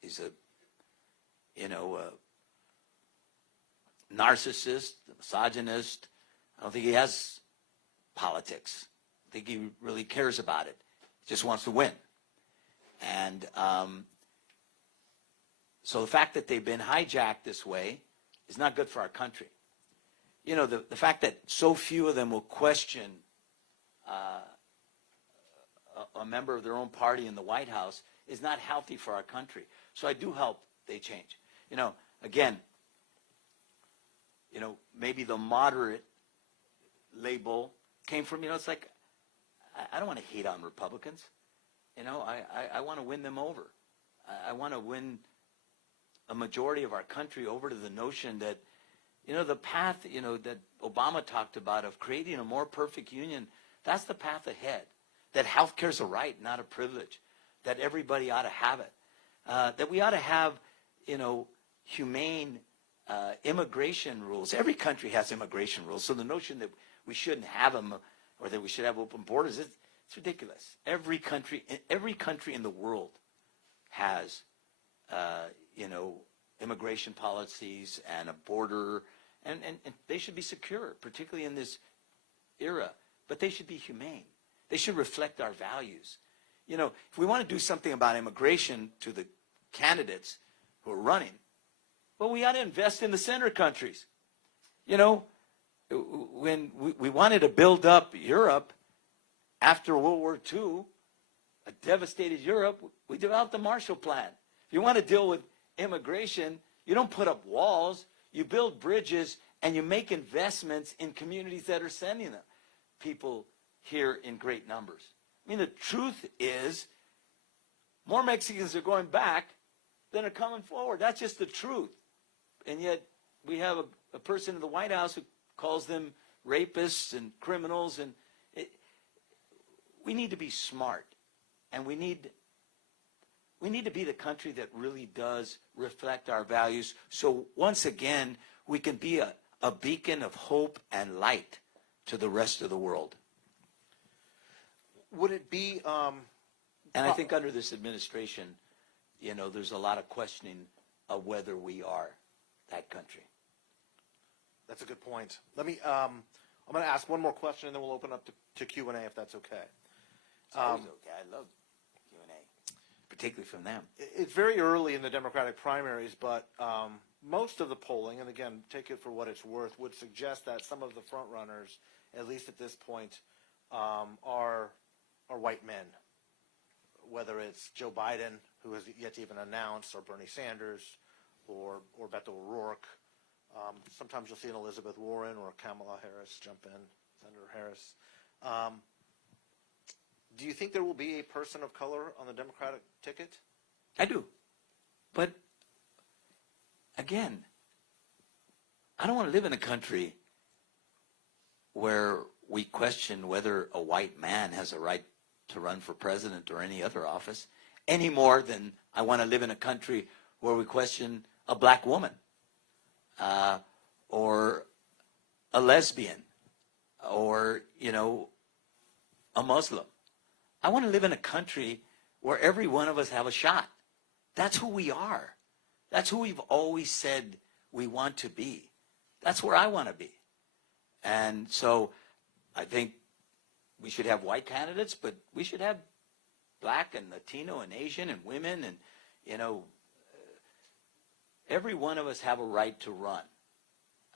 He's a narcissist, a misogynist. I don't think he has politics. I think he really cares about it. He just wants to win. And So the fact that they've been hijacked this way is not good for our country. You know, the fact that so few of them will question a member of their own party in the White House is not healthy for our country. So I do hope they change. You know, again, you know, maybe the moderate label came from, you know, it's like, I don't want to hate on Republicans. You know, I want to win them over. I want to win a majority of our country over to the notion that, you know, the path, you know, that Obama talked about of creating a more perfect union, that's the path ahead. That health care is a right, not a privilege. That everybody ought to have it. That we ought to have, you know, humane immigration rules. Every country has immigration rules. So the notion that we shouldn't have them or that we should have open borders, it's ridiculous. Every country in the world has, you know, immigration policies and a border, and they should be secure, particularly in this era. But they should be humane. They should reflect our values. You know, if we want to do something about immigration to the candidates who are running, well, we ought to invest in the center countries. You know, when we wanted to build up Europe after World War II, a devastated Europe, we developed the Marshall Plan. If you want to deal with immigration, you don't put up walls, you build bridges, and you make investments in communities that are sending them people here in great numbers. I mean, the truth is, more Mexicans are going back than are coming forward. That's just the truth. And yet, we have a person in the White House who calls them rapists and criminals. And we need to be smart. And we need to be the country that really does reflect our values. So once again, we can be a beacon of hope and light to the rest of the world. Would it be... and I think under this administration, you know, there's a lot of questioning of whether we are that country. That's a good point. Let me, I'm going to ask one more question, and then we'll open up to Q&A, if that's okay. It's always okay. I love Q&A, particularly from them. It's very early in the Democratic primaries, but most of the polling, and again, take it for what it's worth, would suggest that some of the front runners, at least at this point, are white men. Whether it's Joe Biden, who has yet to even announce, or Bernie Sanders, or Beto O'Rourke. Sometimes you'll see an Elizabeth Warren or Kamala Harris jump in, Senator Harris. Do you think there will be a person of color on the Democratic ticket? I do. But, again, I don't want to live in a country where we question whether a white man has a right to run for president or any other office, any more than I want to live in a country where we question a black woman or a lesbian or, you know, a Muslim. I want to live in a country where every one of us have a shot. That's who we are. That's who we've always said we want to be. That's where I want to be. And so I think we should have white candidates, but we should have black and Latino and Asian and women and, you know, every one of us have a right to run,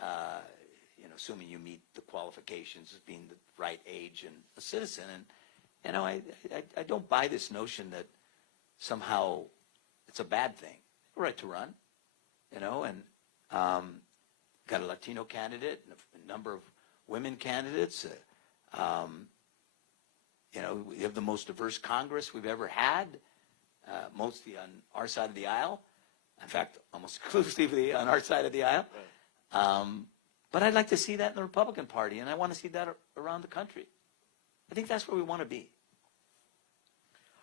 you know, assuming you meet the qualifications of being the right age and a citizen. And, you know, I don't buy this notion that somehow it's a bad thing. A right to run, you know, and got a Latino candidate and a number of women candidates. You know, we have the most diverse Congress we've ever had, mostly on our side of the aisle. In fact, almost exclusively on our side of the aisle. Right. But I'd like to see that in the Republican Party, and I want to see that around the country. I think that's where we want to be.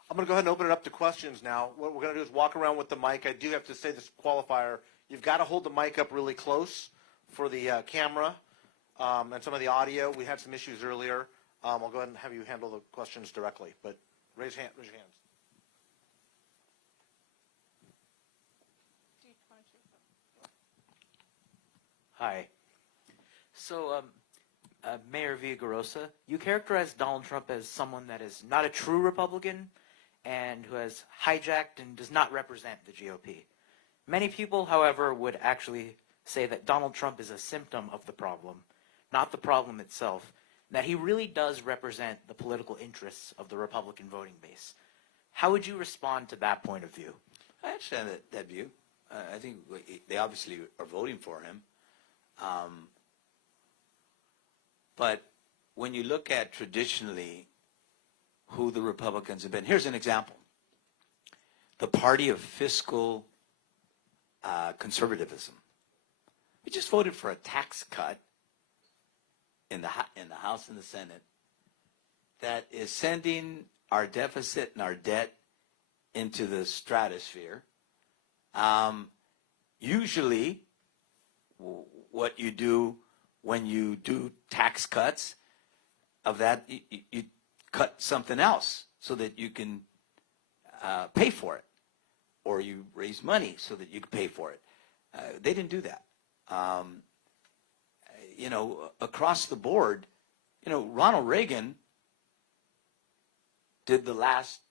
I'm going to go ahead and open it up to questions now. What we're going to do is walk around with the mic. I do have to say this qualifier. You've got to hold the mic up really close for the camera and some of the audio. We had some issues earlier. I'll go ahead and have you handle the questions directly, but raise your hands. Hi. So, Mayor Villaraigosa, you characterized Donald Trump as someone that is not a true Republican and who has hijacked and does not represent the GOP. Many people, however, would actually say that Donald Trump is a symptom of the problem, not the problem itself, and that he really does represent the political interests of the Republican voting base. How would you respond to that point of view? I understand that view. I think they obviously are voting for him. But when you look at traditionally who the Republicans have been, here's an example. The party of fiscal conservatism. We just voted for a tax cut in the House and the Senate that is sending our deficit and our debt into the stratosphere. Usually, what you do when you do tax cuts, of that, you cut something else so that you can pay for it, or you raise money so that you can pay for it. They didn't do that. Across the board, Ronald Reagan did the last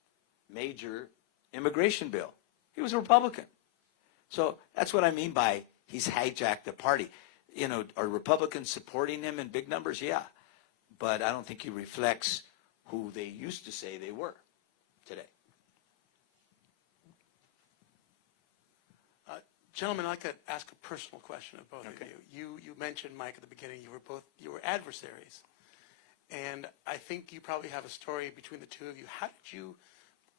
major immigration bill. He was a Republican. So that's what I mean by he's hijacked the party. Are Republicans supporting him in big numbers? Yeah. But I don't think he reflects who they used to say they were today. Gentlemen, I'd like to ask a personal question of both Okay. of you. You mentioned, Mike, at the beginning, you were adversaries. And I think you probably have a story between the two of you. How did you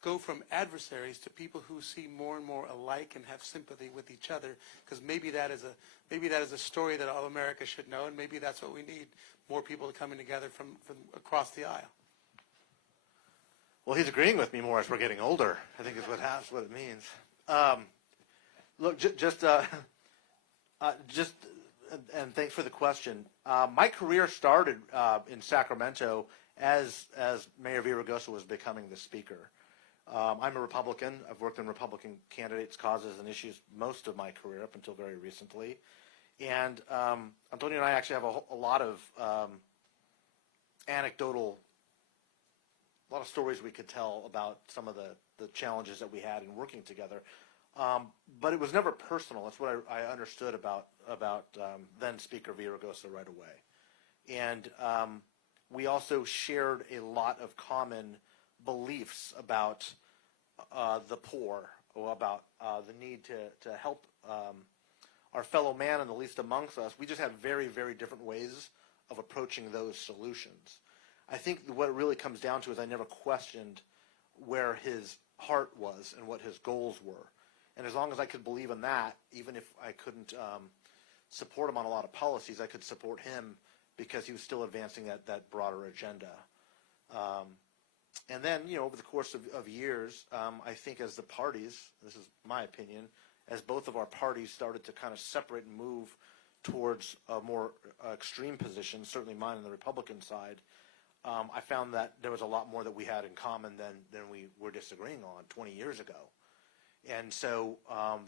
go from adversaries to people who seem more and more alike and have sympathy with each other? Because maybe that is a story that all America should know, and maybe that's what we need, more people coming together from across the aisle. Well, he's agreeing with me more as we're getting older, I think is what it means. Look, and thanks for the question. My career started in Sacramento as Mayor Villaraigosa was becoming the speaker. I'm a Republican. I've worked in Republican candidates' causes and issues most of my career up until very recently. And Antonio and I actually have a lot of a lot of stories we could tell about some of the challenges that we had in working together. But it was never personal. That's what I understood about then Speaker Villaraigosa right away. And we also shared a lot of common beliefs about the poor, or about the need to help our fellow man and the least amongst us. We just had very, very different ways of approaching those solutions. I think what it really comes down to is I never questioned where his heart was and what his goals were. And as long as I could believe in that, even if I couldn't support him on a lot of policies, I could support him because he was still advancing that broader agenda. And then, over the course of years, I think as the parties, this is my opinion, as both of our parties started to kind of separate and move towards a more extreme position, certainly mine on the Republican side, I found that there was a lot more that we had in common than we were disagreeing on 20 years ago. And so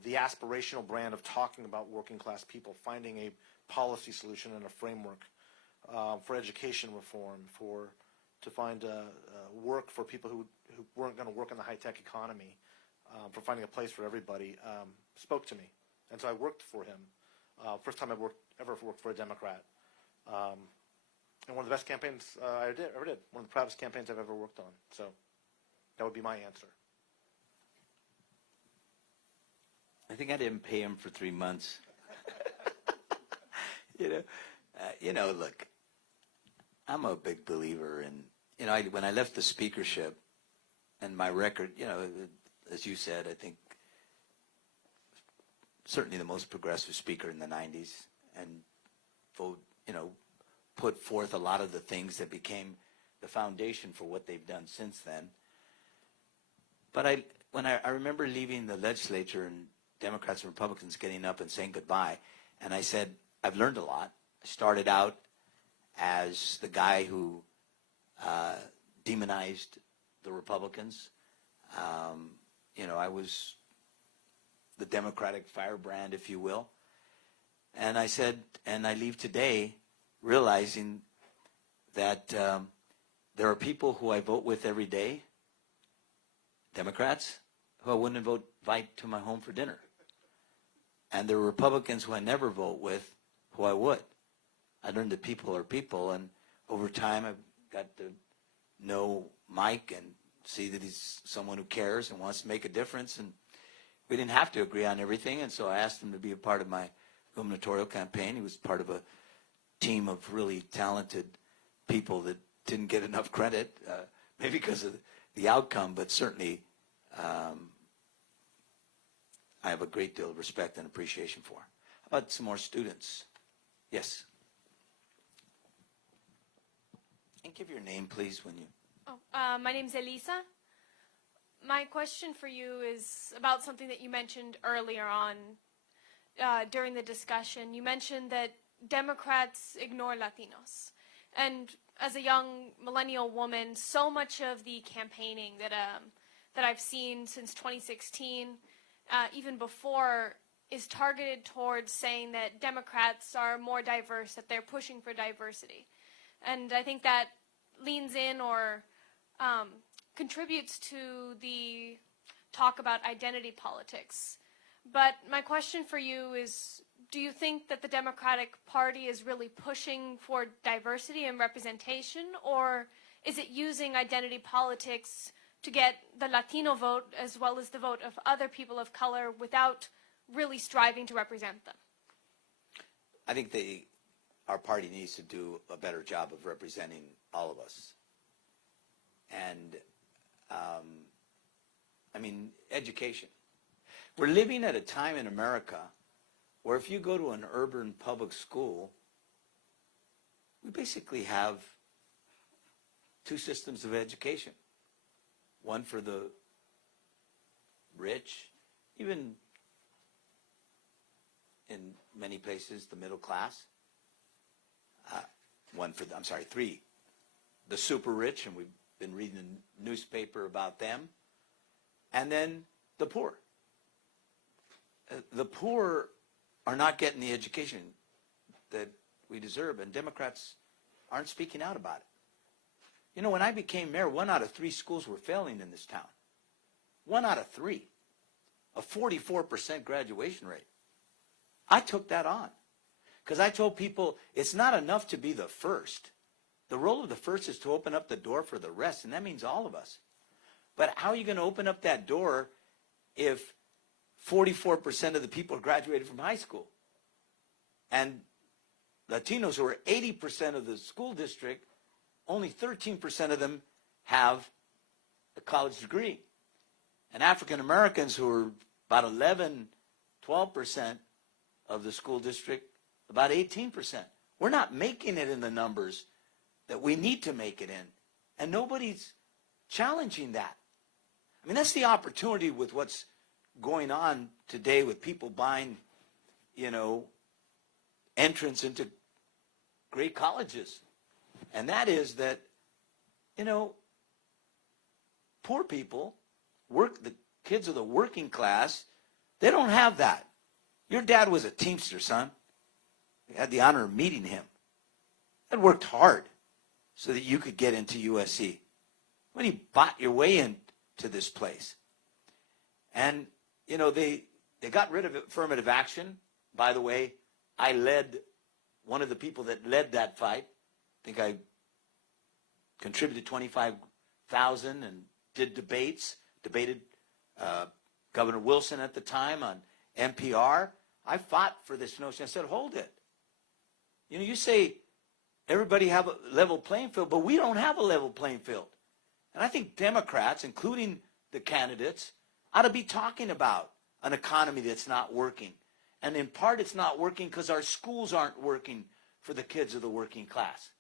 the aspirational brand of talking about working class people, finding a policy solution and a framework for education reform, to find work for people who weren't going to work in the high-tech economy, for finding a place for everybody, spoke to me. And so I worked for him. First time I ever worked for a Democrat. And one of the best campaigns I ever did. One of the proudest campaigns I've ever worked on. So that would be my answer. I think I didn't pay him for 3 months. Look, I'm a big believer in, when I left the speakership and my record, as you said, I think certainly the most progressive speaker in the 90s, and put forth a lot of the things that became the foundation for what they've done since then. But I remember leaving the legislature and Democrats and Republicans getting up and saying goodbye, and I said, I've learned a lot. I started out as the guy who demonized the Republicans. I was the Democratic firebrand, if you will. And I said, and I leave today realizing that there are people who I vote with every day, Democrats, who I wouldn't invite to my home for dinner. And there are Republicans who I never vote with, who I would. I learned that people are people, and over time I've got to know Mike and see that he's someone who cares and wants to make a difference. And we didn't have to agree on everything, and so I asked him to be a part of my gubernatorial campaign. He was part of a team of really talented people that didn't get enough credit, maybe because of the outcome, but certainly I have a great deal of respect and appreciation for. How about some more students? Yes. And give your name, please, when you... My name's Elisa. My question for you is about something that you mentioned earlier on during the discussion. You mentioned that Democrats ignore Latinos. And as a young millennial woman, so much of the campaigning that I've seen since 2016, even before, is targeted towards saying that Democrats are more diverse, that they're pushing for diversity. And I think that leans in or contributes to the talk about identity politics. But my question for you is, do you think that the Democratic Party is really pushing for diversity and representation, or is it using identity politics to get the Latino vote as well as the vote of other people of color without really striving to represent them? I think our party needs to do a better job of representing all of us. And, I mean, education. We're living at a time in America where if you go to an urban public school, we basically have two systems of education. One for the rich, even in many places, the middle class. Three. The super rich, and we've been reading the newspaper about them. And then the poor. The poor are not getting the education that we deserve, and Democrats aren't speaking out about it. You know, when I became mayor, 1 out of 3 schools were failing in this town. 1 out of 3. A 44% graduation rate. I took that on because I told people it's not enough to be the first. The role of the first is to open up the door for the rest, and that means all of us. But how are you going to open up that door if 44% of the people graduated from high school? And Latinos, who are 80% of the school district, only 13% of them have a college degree. And African Americans, who are about 12% of the school district, about 18%. We're not making it in the numbers that we need to make it in. And nobody's challenging that. I mean, that's the opportunity with what's going on today with people buying, entrance into great colleges. And that is that, poor people, the kids of the working class, they don't have that. Your dad was a Teamster, son. I had the honor of meeting him. And worked hard so that you could get into USC. When you bought your way into this place. And, they got rid of affirmative action. By the way, I led one of the people that led that fight. I think I contributed $25,000 and did debated Governor Wilson at the time on NPR. I fought for this notion. I said, hold it. You say everybody have a level playing field, but we don't have a level playing field. And I think Democrats, including the candidates, ought to be talking about an economy that's not working. And in part, it's not working because our schools aren't working for the kids of the working class.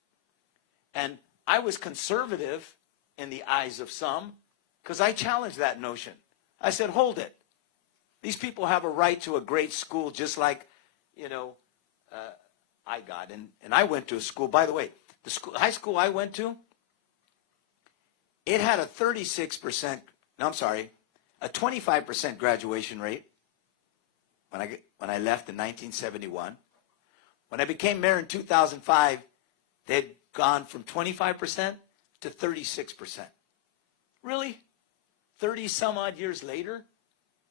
And I was conservative in the eyes of some because I challenged that notion. I said, hold it. These people have a right to a great school just like, I got. And I went to a school, by the way, high school I went to, it had a 25% graduation rate when I left in 1971. When I became mayor in 2005, they had gone from 25% to 36%. Really? 30 some odd years later?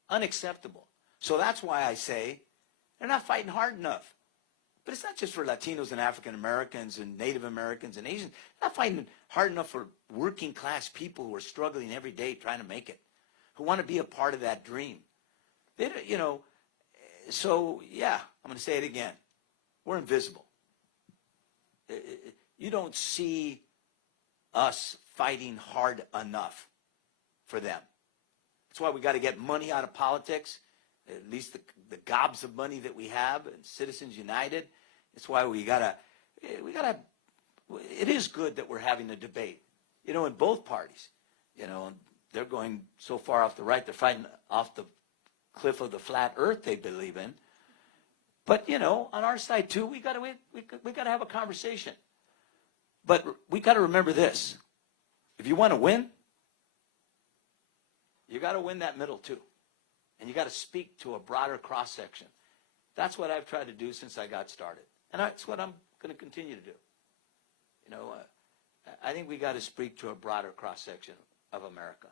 Unacceptable. So that's why I say They're not fighting hard enough. But it's not just for Latinos and African Americans and Native Americans and Asians. They're not fighting hard enough for working class people who are struggling every day trying to make it, who want to be a part of that dream. They, you know, so yeah, I'm going to say it again. We're invisible. You don't see us fighting hard enough for them. That's why we got to get money out of politics, at least the gobs of money that we have, and Citizens United. It's why we gotta, it is good that we're having a debate, you know, in both parties. You know, they're going so far off the right, they're fighting off the cliff of the flat earth they believe in. But, you know, on our side too, we gotta have a conversation. But we gotta remember this. If you want to win, you gotta win that middle too. And you gotta speak to a broader cross-section. That's what I've tried to do since I got started. And that's what I'm going to continue to do. You know, I think we got to speak to a broader cross-section of America.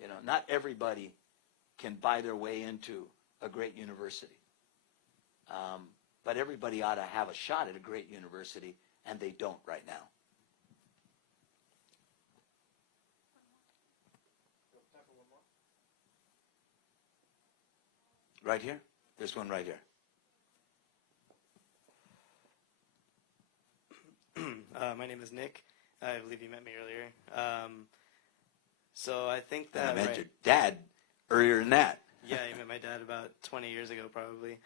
You know, not everybody can buy their way into a great university. But everybody ought to have a shot at a great university, and they don't right now. Right here? There's one right here. My name is Nick. I believe you met me earlier. So I think that... And I met your dad earlier than that. Yeah, you met my dad about 20 years ago, probably.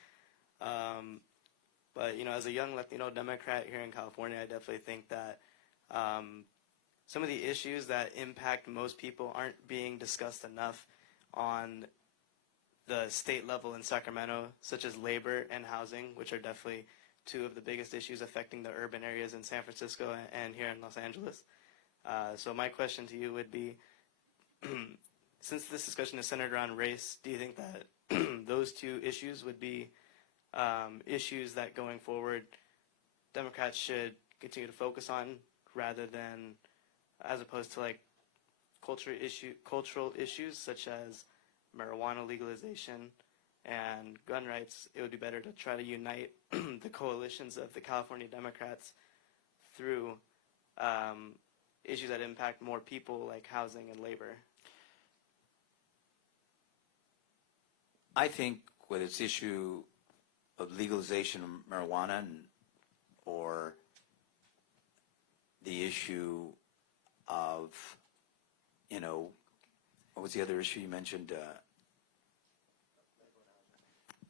But, you know, as a young Latino Democrat here in California, I definitely think that some of the issues that impact most people aren't being discussed enough on the state level in Sacramento, such as labor and housing, which are definitely two of the biggest issues affecting the urban areas in San Francisco and here in Los Angeles. So my question to you would be, since this discussion is centered around race, do you think that those two issues would be issues that going forward Democrats should continue to focus on rather than, as opposed to like cultural issues such as marijuana legalization and gun rights? It would be better to try to unite the coalitions of the California Democrats through issues that impact more people like housing and labor. I think whether it's issue of legalization of marijuana or the issue of, you know, what was the other issue you mentioned?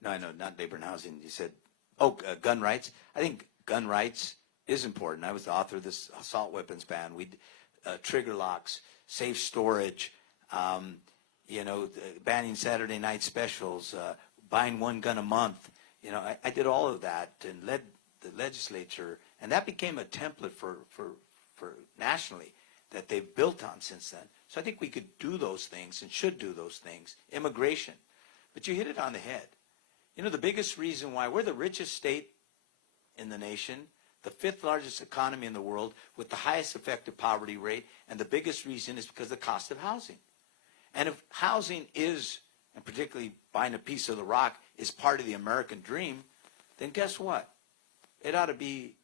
No, not labor and housing. You said, gun rights. I think gun rights is important. I was the author of this assault weapons ban. Trigger locks, safe storage, you know, banning Saturday night specials, buying one gun a month. You know, I did all of that and led the legislature, and that became a template for nationally that they've built on since then. So I think we could do those things and should do those things. Immigration. But you hit it on the head. You know, the biggest reason why we're the richest state in the nation, the 5th largest economy in the world with the highest effective poverty rate, and the biggest reason is because of the cost of housing. And if housing is, and particularly buying a piece of the rock, is part of the American dream, then guess what? It ought to be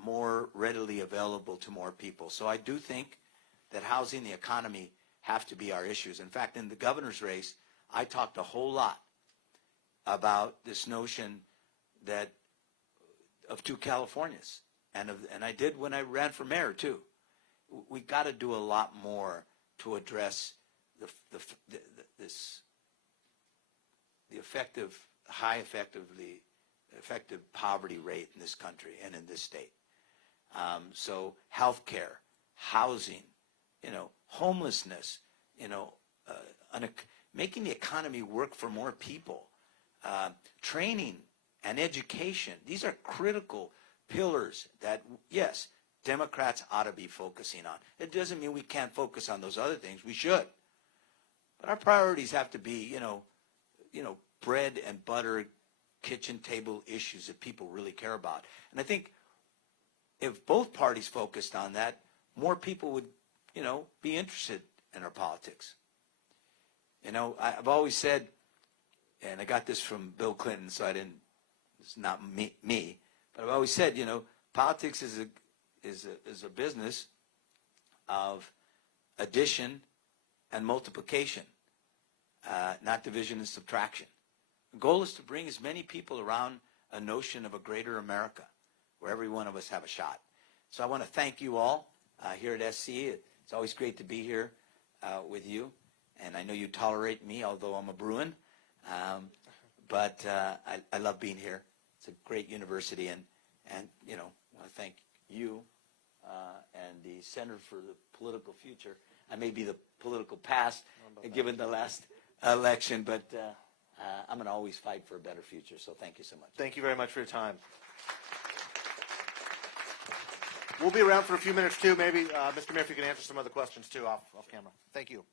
more readily available to more people. So I do think that housing, the economy, have to be our issues. In fact, in the governor's race, I talked a whole lot about this notion that of two Californias, and I did when I ran for mayor too. We got to do a lot more to address the effective poverty rate in this country and in this state. So health care, housing, you know, homelessness, you know, making the economy work for more people, training and education. These are critical pillars that, yes, Democrats ought to be focusing on. It doesn't mean we can't focus on those other things. We should. But our priorities have to be, you know, bread and butter, kitchen table issues that people really care about. And I think if both parties focused on that, more people would, you know, be interested in our politics. You know, I've always said and I got this from Bill Clinton, so it's not me, but I've always said, politics is a business of addition and multiplication, not division and subtraction. The goal is to bring as many people around a notion of a greater America, where every one of us have a shot. So I want to thank you all here at SC. It's always great to be here with you, and I know you tolerate me, although I'm a Bruin, but I love being here. It's a great university, and I want to thank you and the Center for the Political Future. I may be the political past, given the last election, but I'm going to always fight for a better future, so thank you so much. Thank you very much for your time. We'll be around for a few minutes, too. Maybe, Mr. Mayor, if you can answer some other questions, too, off camera. Thank you.